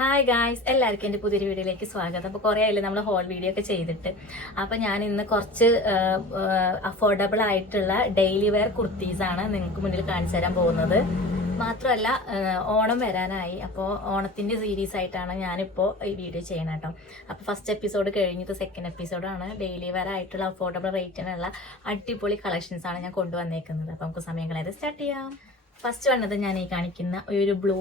Hi guys, എല്ലാവർക്കും എൻ്റെ പുതിയൊരു വീഡിയോയിലേക്ക് സ്വാഗതം. അപ്പോൾ കുറേ ആയില്ലേ നമ്മൾ ഹോൾ വീഡിയോ ഒക്കെ ചെയ്തിട്ട്. അപ്പോൾ ഞാൻ ഇന്ന് കുറച്ച് അഫോർഡബിൾ ആയിട്ടുള്ള ഡെയിലി വെയർ കുർത്തീസാണ് നിങ്ങൾക്ക് മുന്നിൽ കാണിച്ചു തരാൻ പോകുന്നത്. മാത്രമല്ല ഓണം വരാനായി, അപ്പോൾ ഓണത്തിൻ്റെ സീരീസ് ആയിട്ടാണ് ഞാനിപ്പോൾ ഈ വീഡിയോ ചെയ്യണം കേട്ടോ. അപ്പോൾ ഫസ്റ്റ് എപ്പിസോഡ് കഴിഞ്ഞിട്ട് സെക്കൻഡ് എപ്പിസോഡാണ് ഡെയിലി വെയർ ആയിട്ടുള്ള അഫോർഡബിൾ റേറ്റിനുള്ള അടിപൊളി കളക്ഷൻസാണ് ഞാൻ കൊണ്ടുവന്നേക്കുന്നത്. അപ്പോൾ നമുക്ക് സമയം കളയാതെ സ്റ്റാർട്ട് ചെയ്യാം. ഫസ്റ്റ് വന്നത് ഞാൻ ഈ കാണിക്കുന്ന ഒരു ബ്ലൂ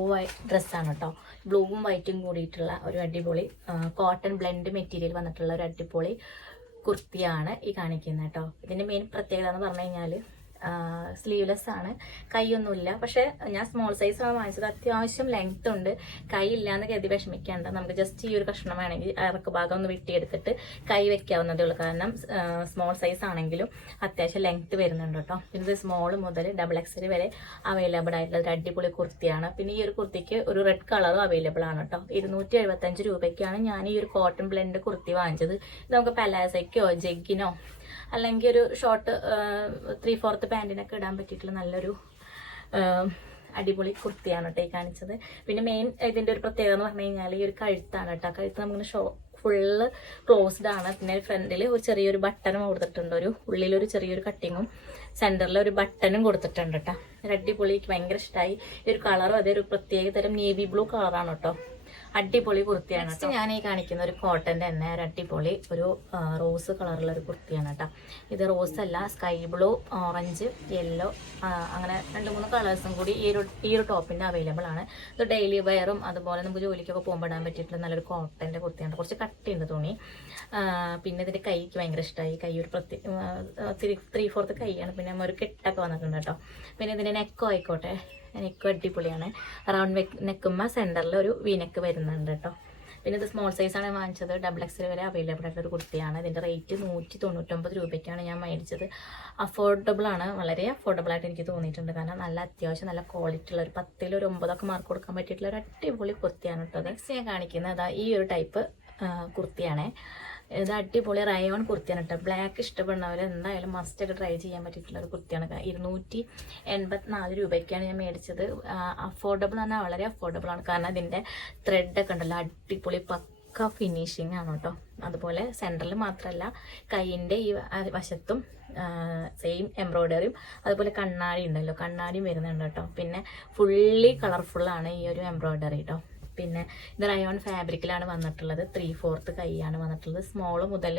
ഡ്രസ്സാണ് കേട്ടോ. ബ്ലൂവും വൈറ്റും കൂടിയിട്ടുള്ള ഒരു അടിപൊളി കോട്ടൺ ബ്ലെൻഡ് മെറ്റീരിയൽ വന്നിട്ടുള്ള ഒരു അടിപൊളി കുർത്തിയാണ് ഈ കാണിക്കുന്നത് കേട്ടോ. ഇതിൻ്റെ മെയിൻ പ്രത്യേകത എന്ന് പറഞ്ഞു കഴിഞ്ഞാൽ സ്ലീവ്ലെസ് ആണ്, കൈയൊന്നുമില്ല. പക്ഷെ ഞാൻ സ്മോൾ സൈസാണ് വാങ്ങിച്ചത്. അത്യാവശ്യം ലെങ്ത് ഉണ്ട്. കൈ ഇല്ലാന്ന് കരുതി വിഷമിക്കാണ്ട് നമുക്ക് ജസ്റ്റ് ഈ ഒരു കഷ്ണം വേണമെങ്കിൽ ഇറക്ക് ഭാഗം ഒന്ന് വെട്ടിയെടുത്തിട്ട് കൈ വെക്കാവുന്നതേ ഉള്ളൂ. കാരണം സ്മോൾ സൈസ് ആണെങ്കിലും അത്യാവശ്യം ലെങ്ത് വരുന്നുണ്ട് കേട്ടോ. പിന്നെ ഇത് സ്മോൾ മുതൽ XXL വരെ അവൈലബിൾ ആയിട്ടുള്ള ഒരു അടിപൊളി കുർത്തിയാണ്. പിന്നെ ഈ ഒരു കുർത്തിക്ക് ഒരു റെഡ് കളറും അവൈലബിൾ ആണ് കേട്ടോ. 275 രൂപയ്ക്കാണ് ഞാൻ ഈ ഒരു കോട്ടൺ ബ്ലെൻഡ് കുർത്തി വാങ്ങിച്ചത്. ഇത് നമുക്ക് പലാസയ്ക്കോ ജഗ്ഗിനോ അല്ലെങ്കിൽ ഒരു ഷോർട്ട് 3/4 പാൻറ്റിനൊക്കെ ഇടാൻ പറ്റിയിട്ടുള്ള നല്ലൊരു അടിപൊളി കുർത്തിയാണ് കേട്ടോ ഈ കാണിച്ചത്. പിന്നെ മെയിൻ ഇതിൻ്റെ ഒരു പ്രത്യേകത എന്ന് പറഞ്ഞു കഴിഞ്ഞാൽ ഈ ഒരു കഴുത്താണ് കേട്ടോ. കഴുത്ത് നമുക്ക് ഫുള്ള് ക്ലോസ്ഡ് ആണ്. പിന്നെ ഫ്രണ്ടിൽ ഒരു ചെറിയൊരു ബട്ടണും കൊടുത്തിട്ടുണ്ട്. ഉള്ളിലൊരു ചെറിയൊരു കട്ടിങ്ങും സെൻറ്ററിൽ ഒരു ബട്ടണും കൊടുത്തിട്ടുണ്ട് കേട്ടോ. അടിപൊളി, എനിക്ക് ഭയങ്കര ഇഷ്ടമായി. ഈ ഒരു കളറും അതൊരു പ്രത്യേക തരം നേവി ബ്ലൂ കളറാണ് കേട്ടോ. അടിപൊളി കുർത്തിയാണ്. നെക്സ്റ്റ് ഞാൻ ഈ കാണിക്കുന്ന ഒരു കോട്ടൻ്റെ തന്നെ ഒരു അടിപൊളി ഒരു റോസ് കളറുള്ള ഒരു കുർത്തിയാണ് കേട്ടോ. ഇത് റോസ് അല്ല, സ്കൈ ബ്ലൂ, ഓറഞ്ച്, യെല്ലോ, അങ്ങനെ 2-3 കളേഴ്സും കൂടി ഈ ഒരു ടോപ്പിൻ്റെ അവൈലബിൾ ആണ്. ഇത് ഡെയിലി വെയറും അതുപോലെ നമുക്ക് ജോലിക്കൊക്കെ പോകുമ്പോൾ ഇടാൻ പറ്റിയിട്ടുള്ള നല്ലൊരു കോട്ടൻ്റെ കുർത്തിയാണ്. കുറച്ച് കട്ടിയുണ്ട് തുണി. പിന്നെ ഇതിൻ്റെ കൈക്ക് ഭയങ്കര ഇഷ്ടമായി. കൈ ഒരു 3/4 കൈയാണ്. പിന്നെ ഒരു കെട്ടൊക്കെ വന്നിട്ടുണ്ട് കേട്ടോ. പിന്നെ ഇതിൻ്റെ നെക്കും ആയിക്കോട്ടെ, നെക്കും അടിപൊളിയാണ്. റൗണ്ട് നെക്കുമ്പോൾ സെൻറ്ററിൽ ഒരു വീനെക്ക് വരുന്നുണ്ട് കേട്ടോ. പിന്നെ ഇത് സ്മോൾ സൈസാണ് വാങ്ങിച്ചത്. XXL വരെ അവൈലബിൾ ആയിട്ടുള്ള ഒരു കുർത്തിയാണ്. ഇതിൻ്റെ റേറ്റ് 199 രൂപയ്ക്കാണ് ഞാൻ മേടിച്ചത്. അഫോർഡബിൾ ആണ്, വളരെ അഫോർഡബിൾ ആയിട്ട് എനിക്ക് തോന്നിയിട്ടുണ്ട്. കാരണം നല്ല അത്യാവശ്യം നല്ല ക്വാളിറ്റി ഉള്ള ഒരു 10-ൽ ഒരു 9 മാർക്ക് കൊടുക്കാൻ പറ്റിയിട്ടുള്ള ഒരു അടിപൊളി കുർത്തിയാണ് കേട്ടോ. നെക്സ്റ്റ് ഞാൻ കാണിക്കുന്നത് അതാ ഈ ഒരു ടൈപ്പ് കുർത്തിയാണ്. ഇത് അടിപൊളി റയോൺ കുർത്തിയാണ് കേട്ടോ. ബ്ലാക്ക് ഇഷ്ടപ്പെടുന്നവർ എന്തായാലും മസ്റ്റായിട്ട് ട്രൈ ചെയ്യാൻ പറ്റിയിട്ടുള്ള ഒരു കുർത്തിയാണ്. 284 രൂപയ്ക്കാണ് ഞാൻ മേടിച്ചത്. അഫോർഡബിൾ എന്ന് പറഞ്ഞാൽ വളരെ അഫോർഡബിൾ ആണ്. കാരണം ഇതിൻ്റെ ത്രെഡൊക്കെ ഉണ്ടല്ലോ, അടിപൊളി പക്ക ഫിനിഷിങ് ആണ് കേട്ടോ. അതുപോലെ സെൻറ്ററിൽ മാത്രമല്ല കൈയിൻ്റെ ഈ വശത്തും സെയിം എംബ്രോയ്ഡറിയും അതുപോലെ കണ്ണാടി ഉണ്ടല്ലോ, കണ്ണാടിയും വരുന്നുണ്ട് കേട്ടോ. പിന്നെ ഫുള്ളി കളർഫുള്ളാണ് ഈ ഒരു എംബ്രോയ്ഡറി കേട്ടോ. പിന്നെ ഇത് റയോൺ ഫാബ്രിക്കിലാണ് വന്നിട്ടുള്ളത്. 3/4 കൈയാണ് വന്നിട്ടുള്ളത്. സ്മോൾ മുതൽ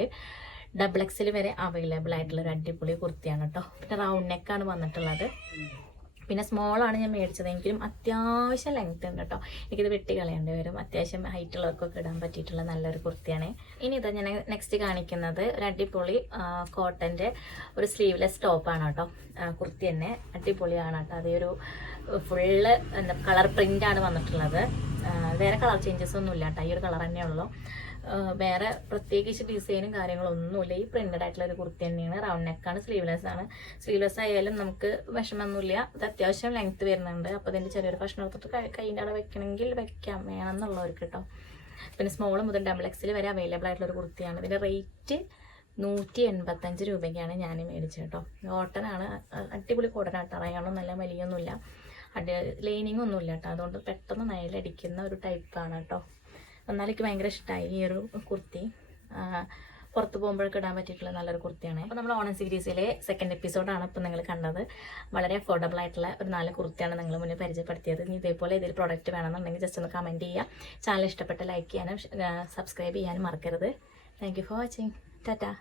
XXL വരെ അവൈലബിൾ ആയിട്ടുള്ള ഒരു അടിപൊളി കുർത്തിയാണ് കേട്ടോ. പിന്നെ റൗണ്ട് നെക്കാണ് വന്നിട്ടുള്ളത്. പിന്നെ സ്മോളാണ് ഞാൻ മേടിച്ചത്, എങ്കിലും അത്യാവശ്യം ലെങ്ത് ഉണ്ട് കേട്ടോ. എനിക്കിത് വെട്ടി കളയേണ്ടി വരും. അത്യാവശ്യം ഹൈറ്റ് ഉള്ളവർക്കൊക്കെ ഇടാൻ പറ്റിയിട്ടുള്ള നല്ലൊരു കുർത്തിയാണ്. ഇനി ഇത് ഞാൻ നെക്സ്റ്റ് കാണിക്കുന്നത് ഒരു അടിപൊളി കോട്ടൻ്റെ ഒരു സ്ലീവ്ലെസ് ടോപ്പാണ് കേട്ടോ. കുർത്തി തന്നെ അടിപൊളിയാണ് കേട്ടോ. അതൊരു ഫുള്ള് കളർ പ്രിൻ്റാണ് വന്നിട്ടുള്ളത്. വേറെ കളർ ചേഞ്ചസ് ഒന്നും ഇല്ല കേട്ടോ. ഈ ഒരു കളർ തന്നെ ഉള്ളൂ. വേറെ പ്രത്യേകിച്ച് ഡിസൈനും കാര്യങ്ങളൊന്നുമില്ല. ഈ പ്രിന്റഡ് ആയിട്ടുള്ള ഒരു കുർത്തി തന്നെയാണ്. റൗണ്ട് നെക്കാണ്, സ്ലീവ്ലെസ് ആണ്. സ്ലീവ്ലെസ് ആയാലും നമുക്ക് വിഷമമൊന്നുമില്ല. ഇത് അത്യാവശ്യം ലെങ്ത് വരുന്നുണ്ട്. അപ്പോൾ ഇതിൻ്റെ ചെറിയൊരു കഷ്ണം എടുത്തിട്ട് കൈൻ്റെ അവിടെ വെക്കണമെങ്കിൽ വെക്കാം, വേണമെന്നുള്ളവർക്ക് കേട്ടോ. പിന്നെ സ്മോൾ മുതൽ XXL വരെ അവൈലബിൾ ആയിട്ടുള്ള ഒരു കുർത്തിയാണ്. ഇതിൻ്റെ റേറ്റ് 185 രൂപയ്ക്കാണ് ഞാൻ മേടിച്ചത് കേട്ടോ. കോട്ടനാണ്, അടിപൊളി കോട്ടനാണ്. റയോണും നല്ല വലിയൊന്നുമില്ല, ലൈനിങ് ഒന്നുമില്ല കേട്ടോ. അതുകൊണ്ട് പെട്ടെന്ന് നയലടിക്കുന്ന ഒരു ടൈപ്പാണ് കേട്ടോ. എന്നാലും എനിക്ക് ഭയങ്കര ഇഷ്ടമായി ഈ ഒരു കുർത്തി. പുറത്ത് പോകുമ്പോഴൊക്കെ ഇടാൻ പറ്റിയിട്ടുള്ള നല്ലൊരു കുർത്തിയാണ്. അപ്പോൾ നമ്മൾ ഓണം സീരീസിലെ സെക്കൻഡ് എപ്പിസോഡാണ് ഇപ്പോൾ നിങ്ങൾ കണ്ടത്. വളരെ അഫോർഡബിൾ ആയിട്ടുള്ള ഒരു 4 കുർത്തിയാണ് നിങ്ങൾ മുന്നേ പരിചയപ്പെടുത്തിയത്. ഇനി ഇതേപോലെ ഇതിൽ പ്രോഡക്റ്റ് വേണമെന്നുണ്ടെങ്കിൽ ജസ്റ്റ് ഒന്ന് കമൻറ്റ് ചെയ്യുക. ചാനൽ ഇഷ്ടപ്പെട്ട ലൈക്ക് ചെയ്യാനും സബ്സ്ക്രൈബ് ചെയ്യാനും മറക്കരുത്. Thank you for watching. Tata.